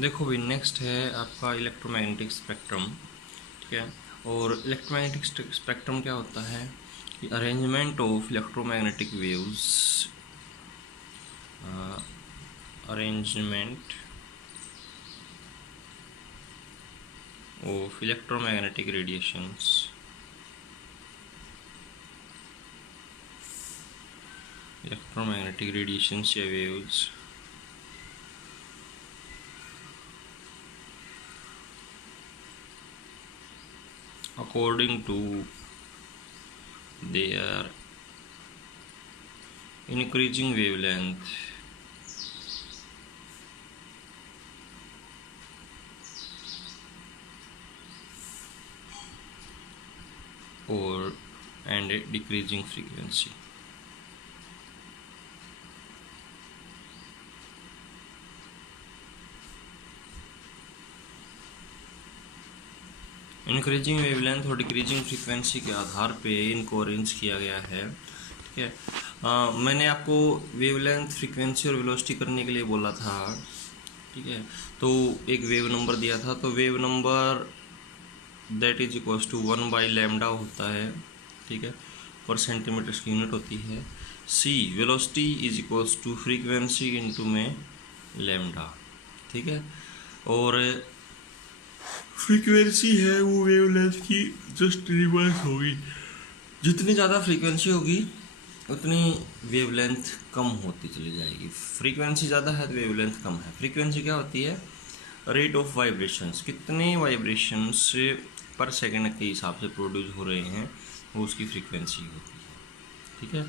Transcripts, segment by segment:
देखो भाई, नेक्स्ट है आपका इलेक्ट्रोमैग्नेटिक स्पेक्ट्रम। ठीक है। और इलेक्ट्रोमैग्नेटिक स्पेक्ट्रम क्या होता है कि arrangement of electromagnetic waves, arrangement of electromagnetic radiations, electromagnetic radiations या waves according to their increasing wavelength or and a decreasing frequency. Increasing wavelength और डिक्रीजिंग फ्रीक्वेंसी के आधार पे इनको अरेंज किया गया है। ठीक है। मैंने आपको वेवलेंथ, फ्रीक्वेंसी और वेलोसिटी करने के लिए बोला था। ठीक है। तो एक वेव नंबर दिया था, तो wave number that is equals to 1/λ होता है। ठीक है। पर सेंटीमीटर की यूनिट होती है। C velocity is equals to frequency into में लैम्डा। ठीक है। और फ्रीक्वेंसी है वो वेवलेंथ की जस्ट रिवर्स होगी। जितनी ज़्यादा फ्रीक्वेंसी होगी उतनी वेवलेंथ कम होती चली जाएगी। फ्रीक्वेंसी ज़्यादा है तो वेवलेंथ कम है। फ्रीक्वेंसी क्या होती है? रेट ऑफ वाइब्रेशंस, कितने वाइब्रेशंस पर सेकंड के हिसाब से प्रोड्यूस हो रहे हैं, वो उसकी फ्रीक्वेंसी होती है। ठीक है।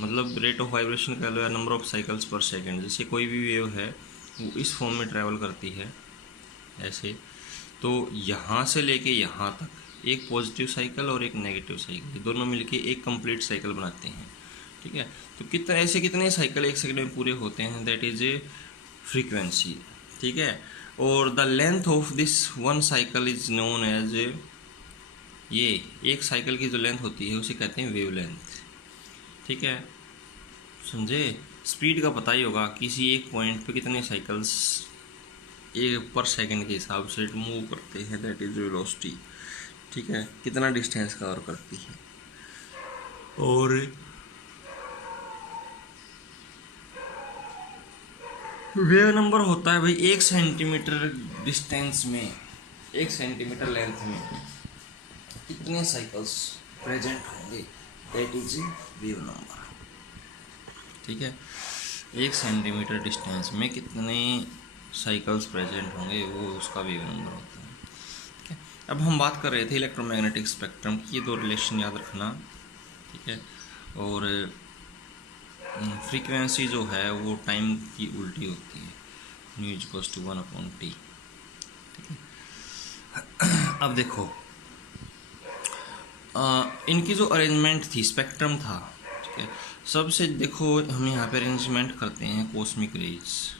मतलब रेट ऑफ वाइब्रेशन कह लो या नंबर ऑफ साइकिल्स पर सेकंड। जैसे कोई भी वेव है वो इस फॉर्म में ट्रैवल करती है ऐसे, तो यहाँ से लेके यहाँ तक एक पॉजिटिव साइकिल और एक नेगेटिव साइकिल, दोनों मिलके एक कंप्लीट साइकिल बनाते हैं। ठीक है। तो कितने साइकिल एक सेकंड में पूरे होते हैं, दैट इज ए फ्रीक्वेंसी। ठीक है। और the length of this one cycle is known as, ये एक साइकिल की जो लेंथ होती है उसे कहते हैं वेवलेंथ। ठीक है। समझे? स्पीड का पता ही होगा, किसी एक पॉइंट पे कितने साइकिल्स एक पर सेकंड के हिसाब से मूव करते हैं, दैट इज वेलोसिटी। ठीक है। कितना डिस्टेंस कवर करती है। और वेव नंबर होता है भाई 1 सेंटीमीटर डिस्टेंस में, 1 सेंटीमीटर लेंथ में कितने साइकिल्स प्रेजेंट होंगे, दैट इज वेव नंबर। ठीक है। 1 सेंटीमीटर डिस्टेंस में कितने साइकिल्स प्रेजेंट होंगे वो उसका वेव नंबर होता है। ठीक है। अब हम बात कर रहे थे इलेक्ट्रोमैग्नेटिक स्पेक्ट्रम की, ये दो रिलेशन याद रखना। ठीक है। और फ्रीक्वेंसी जो है वो टाइम की उल्टी होती है, new is equals to 1/t। ठीक है। अब देखो, इनकी जो अरेंजमेंट थी, स्पेक्ट्रम था। ठीक है। सबसे देखो हम यहाँ पे अरेंजमेंट करते हैं कॉस्मिक रेज।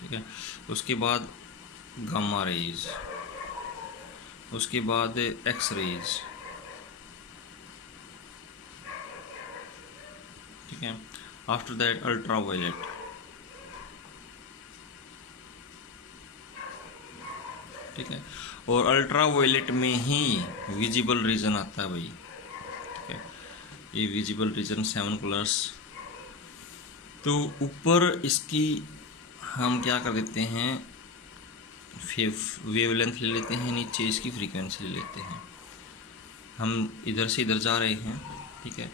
ठीक है। उसके बाद गामा रेज, उसके बाद एक्स रेज। ठीक है। After that ultra violet. ठीक है। और अल्ट्रा वायलेट में ही विजिबल रीजन आता है भाई। ठीक है। ये विजिबल रीजन 7 कलर्स। तो ऊपर इसकी हम क्या कर देते हैं, वेवलेंथ ले लेते हैं, नीचे इसकी फ्रीक्वेंसी ले लेते हैं। हम इधर से इधर जा रहे हैं। ठीक है।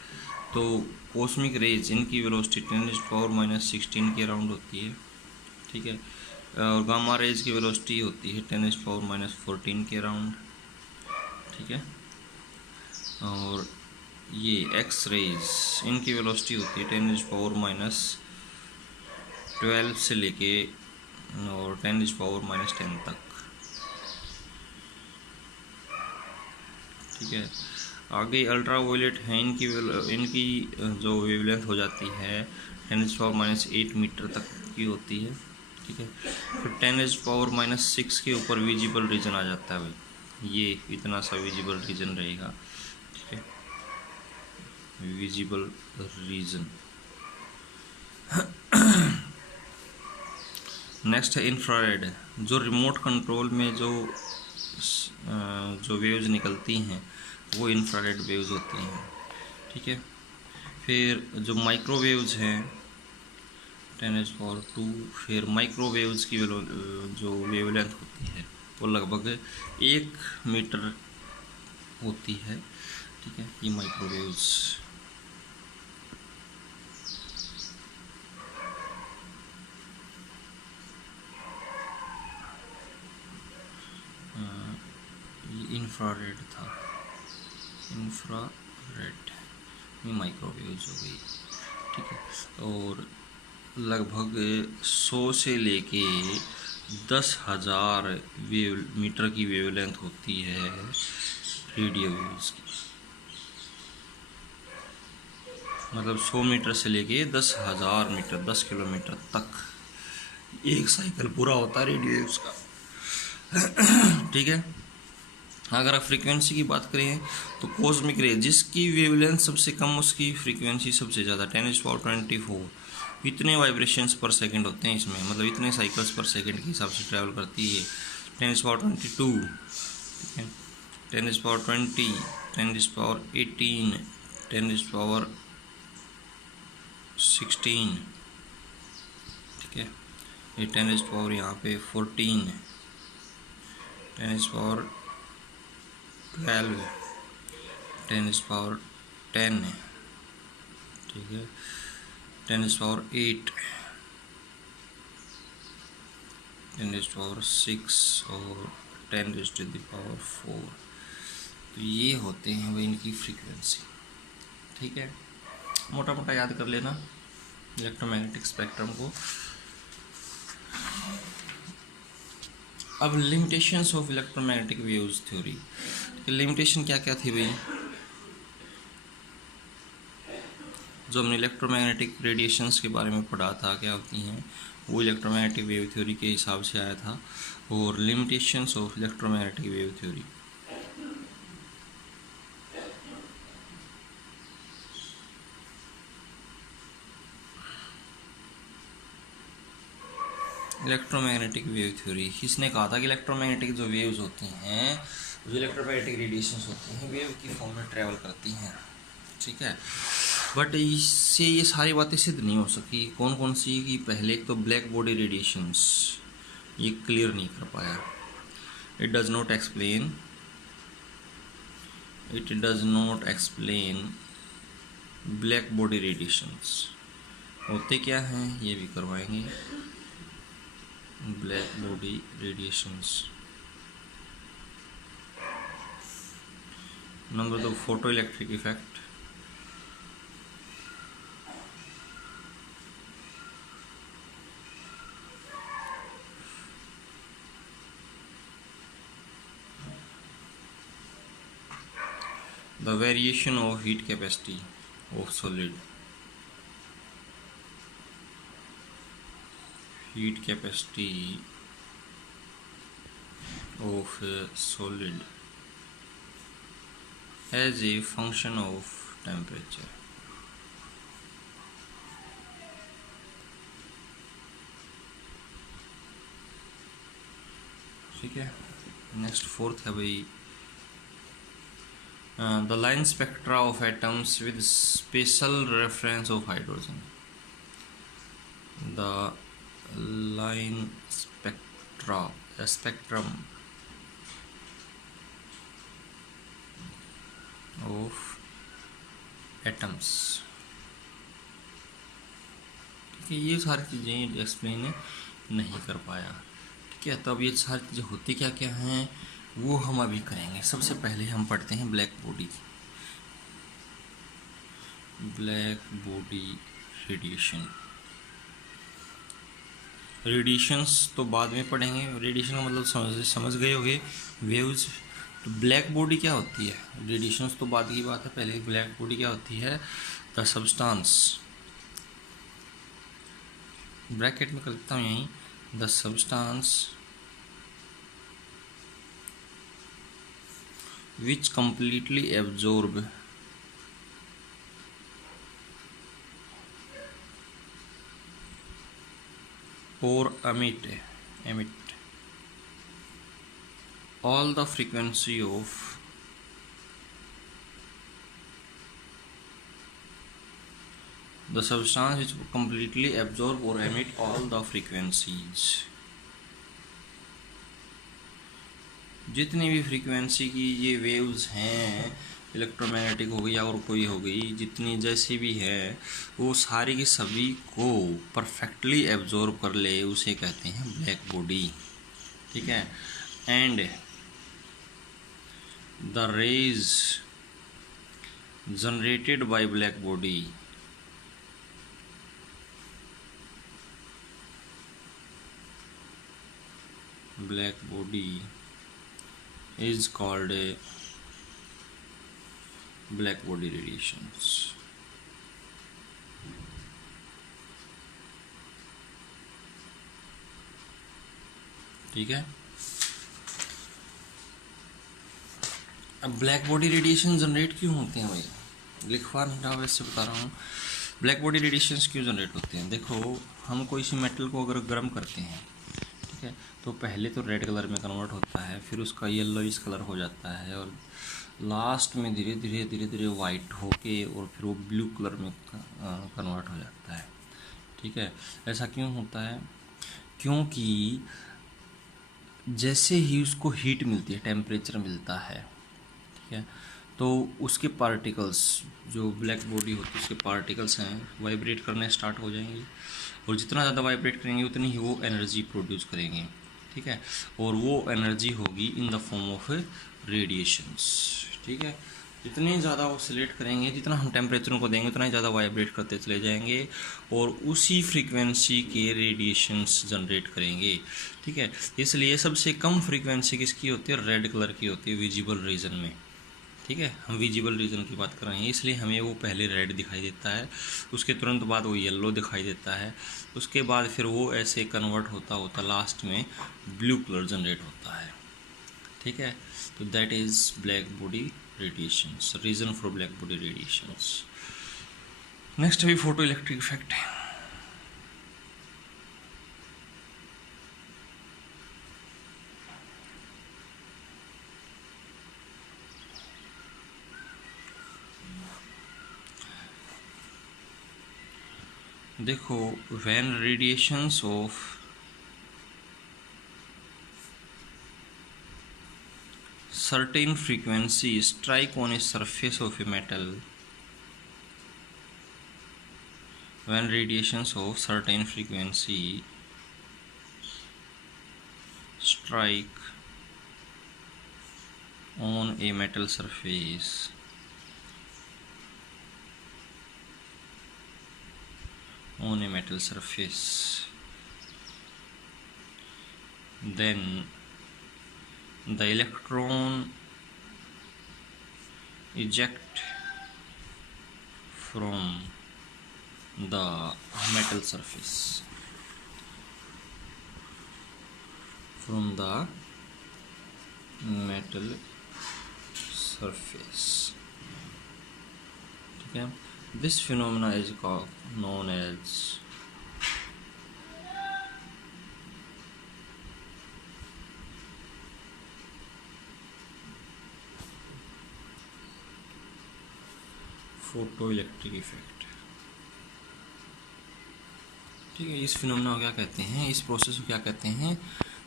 तो कॉस्मिक रेज, इनकी वेलोसिटी 10⁻⁻16 के अराउंड होती है। ठीक है। और गामा रेज की वेलोसिटी होती है 10⁻14 के अराउंड। ठीक है। और ये एक्स रेज, इनकी वेलोसिटी होती है 10⁻12 से लेके और 10⁻10 तक। ठीक है। आगे अल्ट्रा वायलेट है, इनकी जो वेवलेंथ हो जाती है 10⁻8 मीटर तक की होती है। ठीक है। फिर 10⁻6 के ऊपर विजिबल रीजन आ जाता है भाई, ये इतना सा विजिबल रीजन रहेगा। ठीक है। विजिबल रीजन नेक्स्ट है इंफ्रारेड, जो रिमोट कंट्रोल में जो वेव्स निकलती हैं वो इंफ्रारेड वेव्स होती हैं, ठीक है। फिर जो माइक्रोवेव्स हैं 10⁻², फिर माइक्रोवेव्स की जो वेवलेंथ होती है वो लगभग 1 मीटर होती है, ठीक है। ये माइक्रोवेव्स। ये इंफ्रारेड था, इंफ्रारेड, ये माइक्रोवेव्स हो गई, ठीक है। और लगभग 100 से लेके 10,000 मीटर की वेवलेंथ होती है रेडियो वेव्स की। मतलब 100 मीटर से लेके 10,000 मीटर, 10 किलोमीटर तक एक साइकिल पूरा होता है रेडियो वेव्स का, ठीक है। अगर आप फ्रीक्वेंसी की बात करें तो कॉस्मिक रे जिसकी वेवलेंथ सबसे कम उसकी फ्रीक्वेंसी सबसे ज़्यादा 10⁻²4 इतने वाइब्रेशंस पर सेकंड होते हैं इसमें, मतलब इतने साइकिल्स पर सेकंड के हिसाब से ट्रैवल करती है। 10⁻22, ठीक है, 10⁻20, 10⁻18, 10⁻16, ठीक है। ये 10⁻, यहाँ पे 14, 10⁻12, 10⁻10, ठीक है, 10⁻8, 10⁻6 और 10⁻4। तो ये होते हैं वो इनकी फ्रीक्वेंसी, ठीक है। मोटा मोटा याद कर लेना इलेक्ट्रोमैग्नेटिक स्पेक्ट्रम को। अब limitations of electromagnetic waves theory, limitation क्या क्या थी भाई? जो हमने इलेक्ट्रोमैग्नेटिक रेडिएशंस के बारे में पढ़ा था क्या होती हैं, वो इलेक्ट्रोमैग्नेटिक वेव थ्योरी के हिसाब से आया था। और limitations of electromagnetic wave theory, electromagnetic wave theory, किसने कहा था कि इलेक्ट्रोमैग्नेटिक जो वेव्स होती हैं, जो इलेक्ट्रोमैग्नेटिक रेडिएशंस होती हैं वेव की फॉर्म में ट्रैवल करती हैं, ठीक है। बट इससे ये सारी बातें सिद्ध नहीं हो सकी। कौन कौन सी? कि पहले एक तो ब्लैक बॉडी रेडिएशंस, ये क्लियर नहीं कर पाया। It does not explain black body radiations होते क्या हैं, ये भी करवाएंगे। Black body radiations. Number 2 photo electric effect, the variation of heat capacity of solid, heat capacity of a solid as a function of temperature, ठीक है। Next fourth है भाई the line spectra of atoms with special reference of hydrogen, the line spectrum of atoms, ठीक है। ये सारी चीज़ें explain नहीं कर पाया, ठीक है। तो अब ये सारी चीज़ें होती क्या क्या हैं वो हम अभी करेंगे। सबसे पहले हम पढ़ते हैं ब्लैक बॉडी रेडिएशन। रेडिएशंस तो बाद में पढ़ेंगे। रेडिएशन का मतलब समझ गए होंगे, वेव्स। तो ब्लैक बॉडी क्या होती है? रेडिएशंस तो बाद की बात है, पहले ब्लैक बॉडी क्या होती है? द सब्सटेंस, ब्रैकेट में कर देता हूँ यहीं, the substance which completely absorb or emit all the frequency of the substance which completely absorb or emit all the frequencies। जितनी भी फ्रीक्वेंसी की ये वेव्स हैं, इलेक्ट्रोमैग्नेटिक हो गई या और कोई हो गई, जितनी जैसी भी है, वो सारी की सभी को परफेक्टली एब्जॉर्ब कर ले, उसे कहते हैं ब्लैक बॉडी। ठीक है। And the rays generated by black body is called a black body radiations। ठीक है। अब ब्लैक बॉडी रेडिएशन जनरेट क्यों होते हैं भाई, लिखवा नहीं रहा, वैसे बता रहा हूँ। ब्लैक बॉडी रेडिएशंस क्यों जनरेट होते हैं? देखो, हम कोई सी मेटल को अगर गर्म करते हैं, ठीक है, तो पहले तो रेड कलर में कन्वर्ट होता है, फिर उसका येलोइश कलर हो जाता है, और लास्ट में धीरे धीरे वाइट होके और फिर वो ब्लू कलर में कन्वर्ट हो जाता है। ठीक है। ऐसा क्यों होता है? क्योंकि जैसे ही उसको हीट मिलती है, टेम्परेचर मिलता है, ठीक है, तो उसके पार्टिकल्स, जो ब्लैक बॉडी होती है उसके पार्टिकल्स हैं, वाइब्रेट करने स्टार्ट हो जाएंगे, और जितना ज़्यादा वाइब्रेट करेंगे उतनी ही वो एनर्जी प्रोड्यूस करेंगे। ठीक है। और वो एनर्जी होगी इन द फॉर्म ऑफ रेडिएशंस। ठीक है। जितने ज़्यादा ऑसिलेट करेंगे, जितना हम टेम्परेचर को देंगे, उतना ही ज़्यादा वाइब्रेट करते चले जाएंगे और उसी फ्रीक्वेंसी के रेडिएशंस जनरेट करेंगे। ठीक है। इसलिए सबसे कम फ्रीक्वेंसी किसकी होती है? रेड कलर की होती है विजिबल रीजन में। ठीक है। हम विजिबल रीजन की बात कर रहे हैं, इसलिए हमें वो पहले रेड दिखाई देता है, उसके तुरंत बाद वो येलो दिखाई देता है, उसके बाद फिर वो ऐसे कन्वर्ट होता लास्ट में ब्लू कलर जनरेट होता है। ठीक है। तो that is black body radiations, reason for black body radiations. Next अभी फोटो इलेक्ट्रिक इफेक्ट है। देखो, when radiations of certain frequency strike on a surface of a metal, when radiations of certain frequency strike on a metal surface, then the electron eject from the metal surface, ठीक है। This phenomena is known as photoelectric effect. ठीक है। इस phenomena को क्या कहते हैं, इस प्रोसेस को क्या कहते हैं?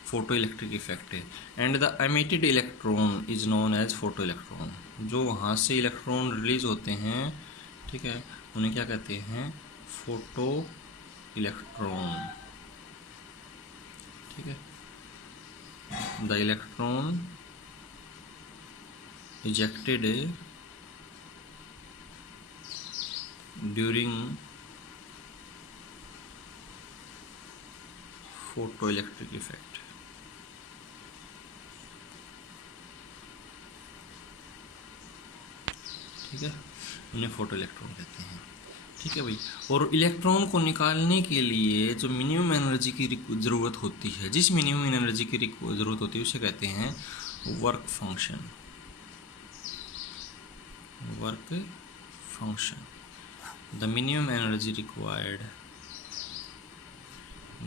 फोटोइलेक्ट्रिक इफेक्ट है। And the emitted electron is known as photo electron. जो वहाँ से इलेक्ट्रॉन रिलीज होते हैं, ठीक है, उन्हें क्या कहते हैं? Photo electron. ठीक है। The electron ejected during photoelectric effect. ठीक है। उन्हें फोटो इलेक्ट्रॉन कहते हैं। ठीक है भाई। और इलेक्ट्रॉन को निकालने के लिए जो मिनिमम एनर्जी की ज़रूरत होती है, जिस मिनिमम एनर्जी की ज़रूरत होती है, उसे कहते हैं work function. The minimum energy required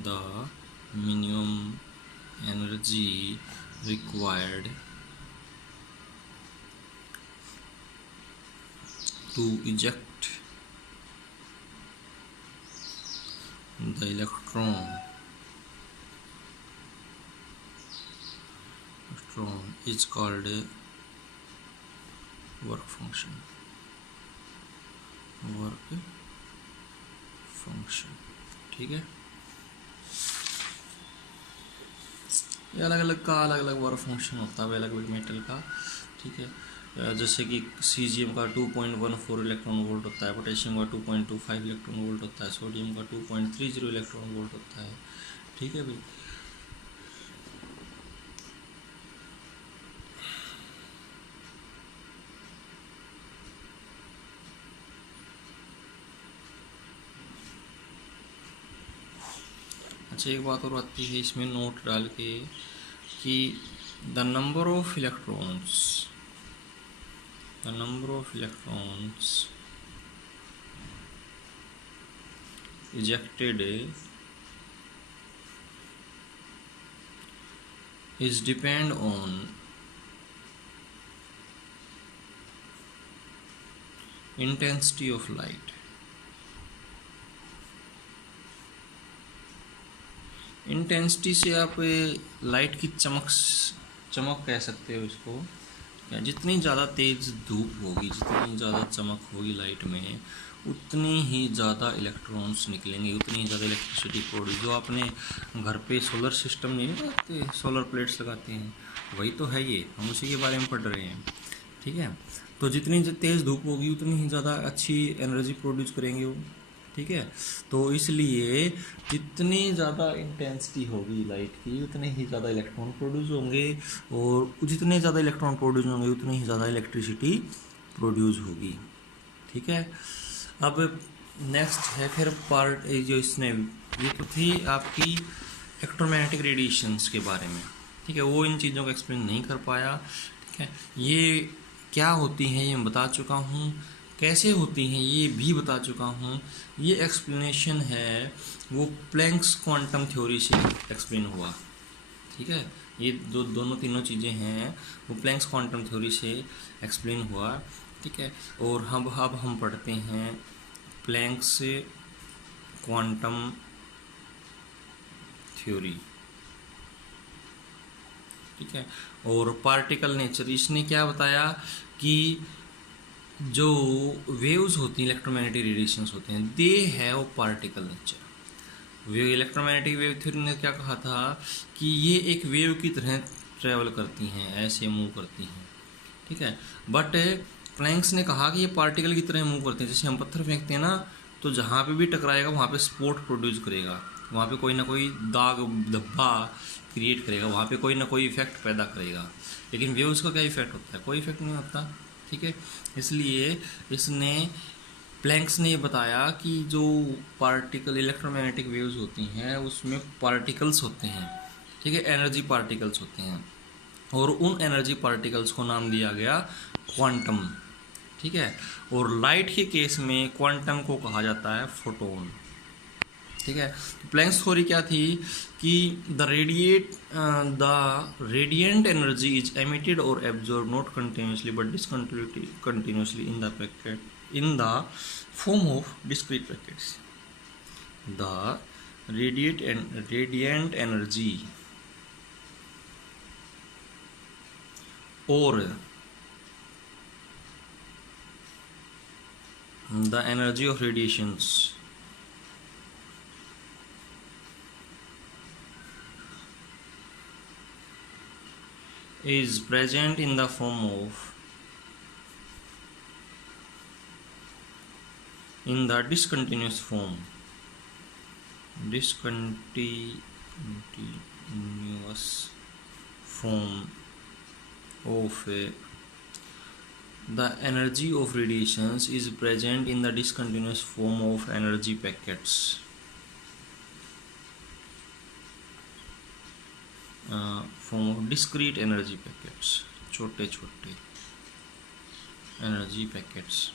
the minimum energy required to eject the electron is called a work function. ठीक है, ये अलग अलग का अलग अलग वर्क फंक्शन होता है अलग अलग मेटल का। ठीक है, जैसे कि सीजियम का 2.14 इलेक्ट्रॉन वोल्ट होता है, पोटेशियम का 2.25 इलेक्ट्रॉन वोल्ट होता है, सोडियम का 2.30 इलेक्ट्रॉन वोल्ट होता है। ठीक है भाई, अच्छा एक बात और आती है इसमें नोट डाल के कि the number of electrons ejected is depend on intensity of light. Intensity से आप लाइट की चमक कह सकते हो इसको। जितनी ज़्यादा तेज़ धूप होगी, जितनी ज़्यादा चमक होगी लाइट में, उतनी ही ज़्यादा इलेक्ट्रॉन्स निकलेंगे, उतनी ही ज़्यादा इलेक्ट्रिसिटी प्रोड्यूस। जो आपने घर पे सोलर सिस्टम नहीं लगाते, सोलर प्लेट्स लगाते हैं, वही तो है ये, हम उसी के बारे में पढ़ रहे हैं। ठीक है, तो जितनी तेज़ धूप होगी उतनी ही ज़्यादा अच्छी एनर्जी प्रोड्यूस करेंगे वो। ठीक है, तो इसलिए जितनी ज़्यादा इंटेंसिटी होगी लाइट की उतने ही ज़्यादा इलेक्ट्रॉन प्रोड्यूस होंगे, और जितने ज़्यादा इलेक्ट्रॉन प्रोड्यूस होंगे उतनी ही ज़्यादा इलेक्ट्रिसिटी प्रोड्यूस होगी। ठीक है, अब नेक्स्ट है फिर पार्ट जो इसने, ये तो थी आपकी इलेक्ट्रोमैग्नेटिक रेडिएशंस के बारे में। ठीक है, वो इन चीज़ों को एक्सप्लेन नहीं कर पाया। ठीक है, ये क्या होती हैं ये मैं बता चुका हूँ, कैसे होती हैं ये भी बता चुका हूँ। ये एक्सप्लेनेशन है वो प्लैंक्स क्वांटम थ्योरी से एक्सप्लेन हुआ। ठीक है, ये दोनों तीनों चीज़ें हैं वो प्लैंक्स क्वांटम थ्योरी से एक्सप्लेन हुआ। ठीक है, और अब हम पढ़ते हैं प्लैंक्स क्वांटम थ्योरी। ठीक है, और पार्टिकल नेचर, इसने क्या बताया कि जो वेव्स होती हैं, इलेक्ट्रोमैग्नेटिक रेडिएशंस होते हैं, they have particle nature. Way electromagnetic wave theory ने क्या कहा था कि ये एक वेव की तरह ट्रेवल करती हैं, ऐसे मूव करती हैं। ठीक है, बट प्लैंक्स ने कहा कि ये पार्टिकल की तरह मूव करते हैं। जैसे हम पत्थर फेंकते हैं ना, तो जहाँ पे भी टकराएगा वहाँ पे स्पॉट प्रोड्यूस करेगा, वहाँ पे कोई ना कोई दाग धब्बा क्रिएट करेगा, वहाँ पे कोई ना कोई इफेक्ट पैदा करेगा। लेकिन वेव्स का क्या इफेक्ट होता है? कोई इफेक्ट नहीं होता। ठीक है, इसलिए इसने प्लैंक्स ने ये बताया कि जो पार्टिकल इलेक्ट्रोमैग्नेटिक वेव्स होती हैं उसमें पार्टिकल्स होते हैं। ठीक है, एनर्जी पार्टिकल्स होते हैं, और उन एनर्जी पार्टिकल्स को नाम दिया गया क्वांटम। ठीक है, और लाइट के केस में क्वांटम को कहा जाता है फोटोन। ठीक है, तो प्लैंक्स थ्योरी क्या थी कि the radiant energy is emitted और absorb not continuously but continuously in the form of discrete packets. The radiant energy और the energy of radiations is present in the form of in the discontinuous form of the energy of radiations is present in the discontinuous form of energy packets form of discrete energy packets, छोटे छोटे energy packets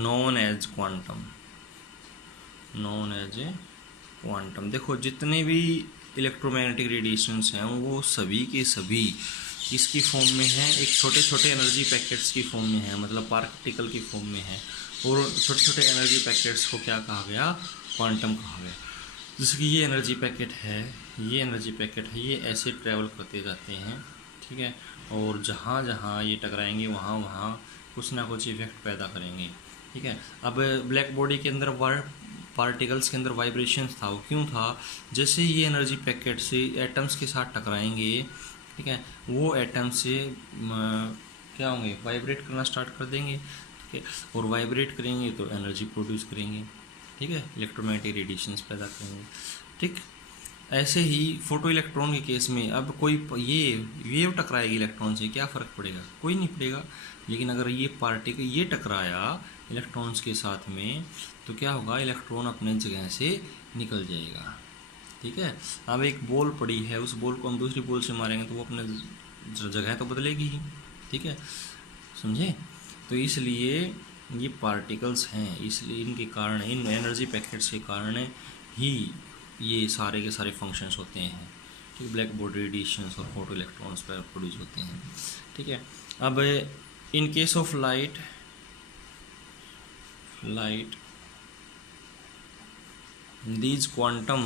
known as quantum। Known as a quantum. देखो जितने भी electromagnetic radiations हैं वो सभी के सभी किसकी फॉर्म में है, एक छोटे छोटे एनर्जी पैकेट्स की फॉर्म में है, मतलब पार्टिकल की फॉर्म में है। और छोटे छोटे एनर्जी पैकेट्स को क्या कहा गया, क्वांटम कहा गया। जैसे कि ये एनर्जी पैकेट है, ये एनर्जी पैकेट है, ये ऐसे ट्रैवल करते जाते हैं, ठीक है। और जहाँ जहाँ ये टकराएंगे वहाँ वहाँ कुछ ना कुछ इफेक्ट पैदा करेंगे, ठीक है। अब ब्लैक बॉडी के अंदर पार्टिकल्स के अंदर वाइब्रेशंस था, वो क्यों था, जैसे ये एनर्जी पैकेट से एटम्स के साथ टकराएंगे, ठीक है, वो एटम से क्या होंगे, वाइब्रेट करना स्टार्ट कर देंगे, ठीक है। और वाइब्रेट करेंगे तो एनर्जी प्रोड्यूस करेंगे, ठीक है, इलेक्ट्रोमैग्नेटिक रेडिएशंस पैदा करेंगे, ठीक। ऐसे ही फोटो इलेक्ट्रॉन के केस में अब कोई ये वेव टकराएगी इलेक्ट्रॉन से, क्या फ़र्क पड़ेगा, कोई नहीं पड़ेगा। लेकिन अगर ये पार्टिकल ये टकराया इलेक्ट्रॉन्स के साथ में तो क्या होगा, इलेक्ट्रॉन अपने जगह से निकल जाएगा, ठीक है। अब एक बॉल पड़ी है, उस बॉल को हम दूसरी बॉल से मारेंगे तो वो अपने जगह तो बदलेगी ही, ठीक है, समझे। तो इसलिए ये पार्टिकल्स हैं, इसलिए इनके कारण, इन एनर्जी पैकेट्स के कारण ही ये सारे के सारे फंक्शंस होते हैं, ठीक। ब्लैक बॉडी रेडिएशंस और फोटो इलेक्ट्रॉन्स पर प्रोड्यूस होते हैं, ठीक है। अब in case of light these quantum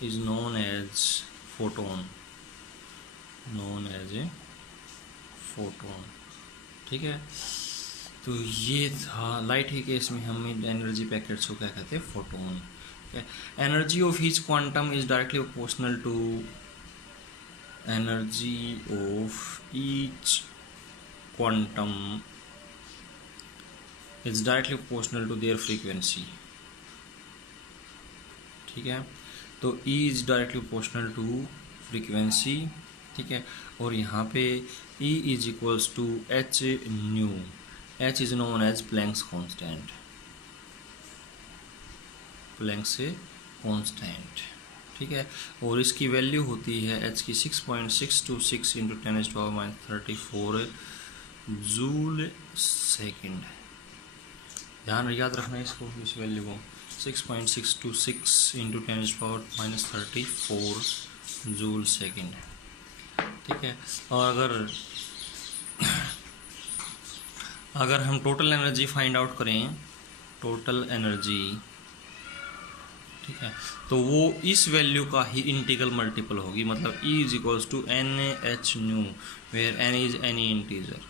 is known as photon, ठीक है। तो ये था लाइट के केस में हम एनर्जी पैकेट्स को क्या कहते हैं, photon. Energy of each quantum is directly proportional to energy of each quantum is directly proportional to their frequency, ठीक है। तो E is directly proportional to frequency, ठीक है। और यहाँ पे E is equals to h nu, h is known as Planck's constant, Planck's constant, ठीक है। और इसकी वैल्यू होती है h की 6.626 इंटू 10⁻34 जूल सेकेंड। ध्यान याद रखना इसको, इस वैल्यू को 6.626 इंटू 10⁻34 जूल सेकेंड, ठीक है। और अगर हम टोटल एनर्जी फाइंड आउट करें, टोटल एनर्जी, ठीक है, तो वो इस वैल्यू का ही इंटीग्रल मल्टीपल होगी, मतलब E is equals to NH nu, where N is any integer,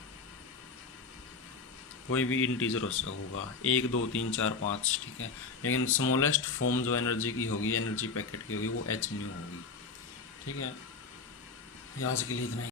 कोई भी इंटीजर होगा, 1 2 3 4 5, ठीक है। लेकिन स्मॉलेस्ट फॉर्म जो एनर्जी की होगी, एनर्जी पैकेट की होगी, वो h न्यू होगी, ठीक है। आज के लिए इतना ही।